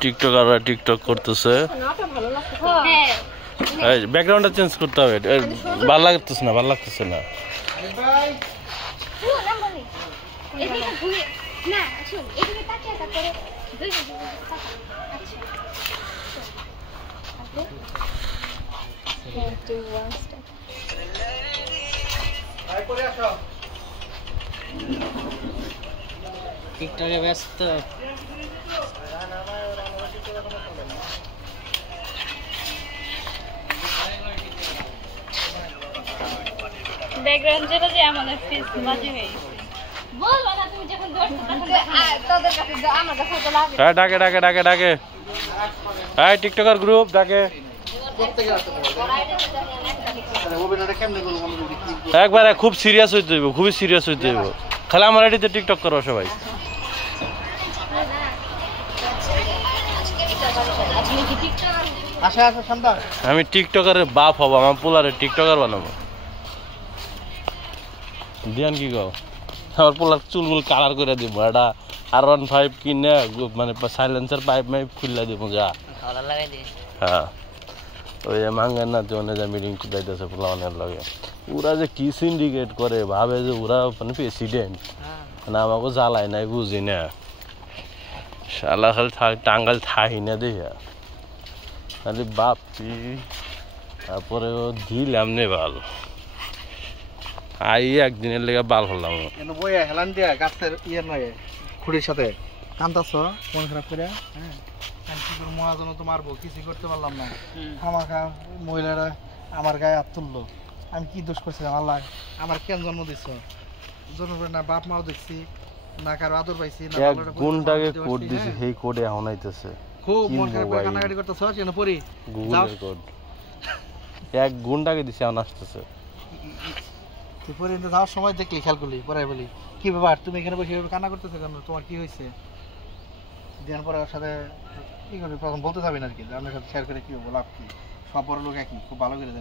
টিকটকাররা TikTok করতেছে। ব্যাকগ্রাউন্ডটা change করতে হবে, ভালো লাগতেছে না, ভালো লাগতেছে না। টিকটকে ব্যস্ত। ব্যাকগ্রাউন্ড যেটা যে আমাদের ফেস বাজে হয়ে গেছে। বলবা না তুমি যখন ধরছো তখন তোদের কাছে আমার কাছে তো লাগে। হ্যাঁ ডাকে ডাকে ডাকে ডাকে, হ্যাঁ টিকটকার গ্রুপ ডাকে। একবারে খুব সিরিয়াস হইতে হইব, খুবই সিরিয়াস হইতে হইব। খালি আমার আইডিতে টিকটক করো সবাই। আমি টিকটকারের বাপ হব, আমার পোলারে টিকটকার বানাবো। দিয়ান কি কও? আমার পোলার চুলগুল কালার করে দিব, এটা R15 কিনে মানে সাইলেন্সার পাইপ মাইপ খুললা দিব যা। হ্যাঁ ওই মাঙ্গার না জনে যা মিটিং যাইতেছে পোলাওয়ানের লগে, ওরা যে কি সিন্ডিকেট করে, ভাবে যে ওরা মানে প্রেসিডেন্ট না, আমাকে জ্বালায় নাই বুঝি না। শালা খালি টাঙ্গাল থাই না দেখা খালি বাপি, তারপরে ও দিল এমনি বাল আই একদিনের লেগে বাল হলাম। হেলান দিয়া গাছের ইয়ে নয় খুঁড়ির সাথে কান্দাছ মন খারাপ করে। হ্যাঁ মহাজন তো মারবো, কিছু করতে পারলাম না। আমাকে মহিলারা আমার গায়ে হাত তুললো, আমি কি দোষ করছিলাম? আল্লাহ আমার কেন জন্ম দিচ্ছ? জন্ম করে না বাপ মাও দেখছি, না কারো আদর পাইছি না। এক গুণটাকে কোড দিছি, সেই কোডে এখন আইতেছে খুব মন খারাপ করে কান্নাকাটি করতেছ। কেন পড়ি গুগলের কোড, এক গুণটাকে দিছি এখন আসতেছে। তুই পরে যাওয়ার সময় দেখলি খেয়াল করলি, পরে বলি কি ব্যাপার তুমি এখানে বসে কান্না করতেছো কেন, তোমার কি হয়েছে? দেওয়ার পরে ওর সাথে কি করবি, তখন বলতে যাবি না আর কি, আপনার সাথে শেয়ার করে কি বলবো, লাভ কি? সব বড় লোক একই, খুব ভালো করে